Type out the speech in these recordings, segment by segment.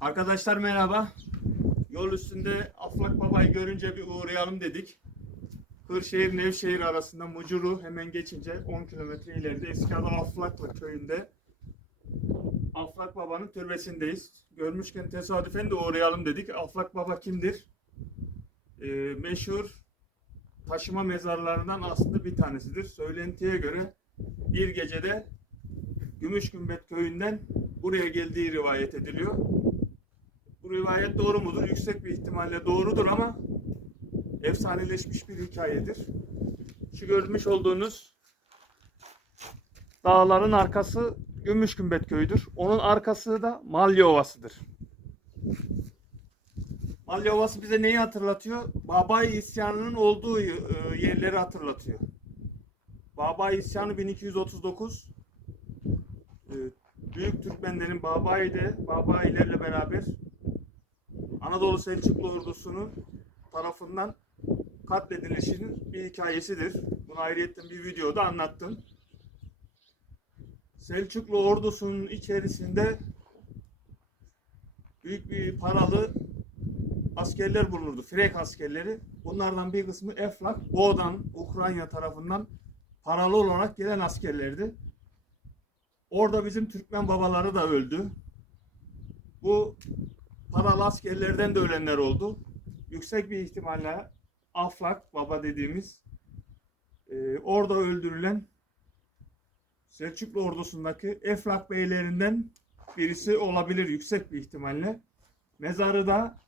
Arkadaşlar merhaba. Yol üstünde Aflak Baba'yı görünce bir uğrayalım dedik. Kırşehir Nevşehir arasında Mucuru hemen geçince 10 kilometre ileride eski adı Aflaklı köyünde Aflak Baba'nın türbesindeyiz. Görmüşken tesadüfen de uğrayalım dedik. Aflak Baba kimdir? Ee, meşhur taşıma mezarlarından aslında bir tanesidir. Söylentiye göre bir gecede Gümüşgümbet köyünden buraya geldiği rivayet ediliyor. Bu rivayet doğru mudur? Yüksek bir ihtimalle doğrudur ama efsaneleşmiş bir hikayedir. Şu görmüş olduğunuz dağların arkası Gümüşgümbet köyüdür. Onun arkası da Malya Ovası'dır. Malya Ovası bize neyi hatırlatıyor? Babay isyanının olduğu e, yerleri hatırlatıyor. Babay isyanı 1239 e, Büyük Türkmenlerin Babayi'de Babayilerle beraber Anadolu Selçuklu ordusunun tarafından katledilişinin bir hikayesidir. Bunu ayrıyetten bir videoda anlattım. Selçuklu ordusunun içerisinde büyük bir paralı askerler bulunurdu. Frek askerleri. Bunlardan bir kısmı Eflak, Boğdan, Ukrayna tarafından paralı olarak gelen askerlerdi. Orada bizim Türkmen babaları da öldü. Bu paralı askerlerden de ölenler oldu. Yüksek bir ihtimalle Aflak baba dediğimiz e, orada öldürülen Selçuklu ordusundaki Eflak beylerinden birisi olabilir yüksek bir ihtimalle. Mezarı da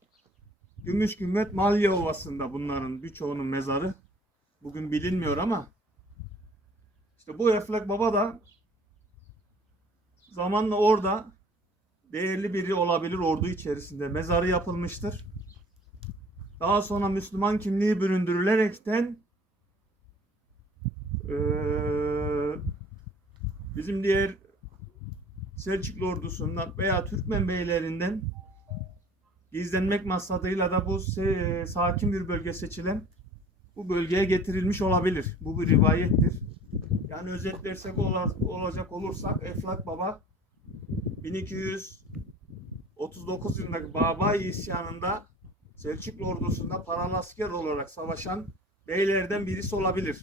Gümüşgümmet Malya Ovası'nda bunların birçoğunun mezarı. Bugün bilinmiyor ama işte bu Eflak baba da zamanla orada değerli biri olabilir ordu içerisinde. Mezarı yapılmıştır. Daha sonra Müslüman kimliği büründürülerekten eee, bizim diğer Selçuklu ordusundan veya Türkmen beylerinden gizlenmek maksadıyla da bu se- sakin bir bölge seçilen bu bölgeye getirilmiş olabilir. Bu bir rivayettir. Yani özetlersek ola- olacak olursak Eflak Baba 1239 yılındaki Babayi isyanında Selçuklu ordusunda paralı asker olarak savaşan beylerden birisi olabilir.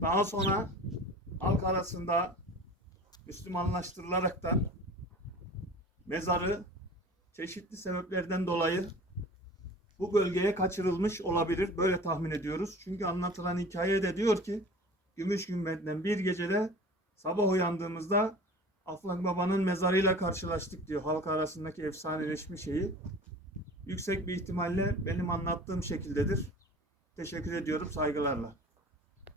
Daha sonra halk arasında Müslümanlaştırılaraktan mezarı çeşitli sebeplerden dolayı bu bölgeye kaçırılmış olabilir. Böyle tahmin ediyoruz. Çünkü anlatılan hikaye de diyor ki Gümüş Gümbet'ten bir gecede sabah uyandığımızda Aflak Baba'nın mezarıyla karşılaştık diyor halk arasındaki efsaneleşmiş şeyi. Yüksek bir ihtimalle benim anlattığım şekildedir. Teşekkür ediyorum saygılarla.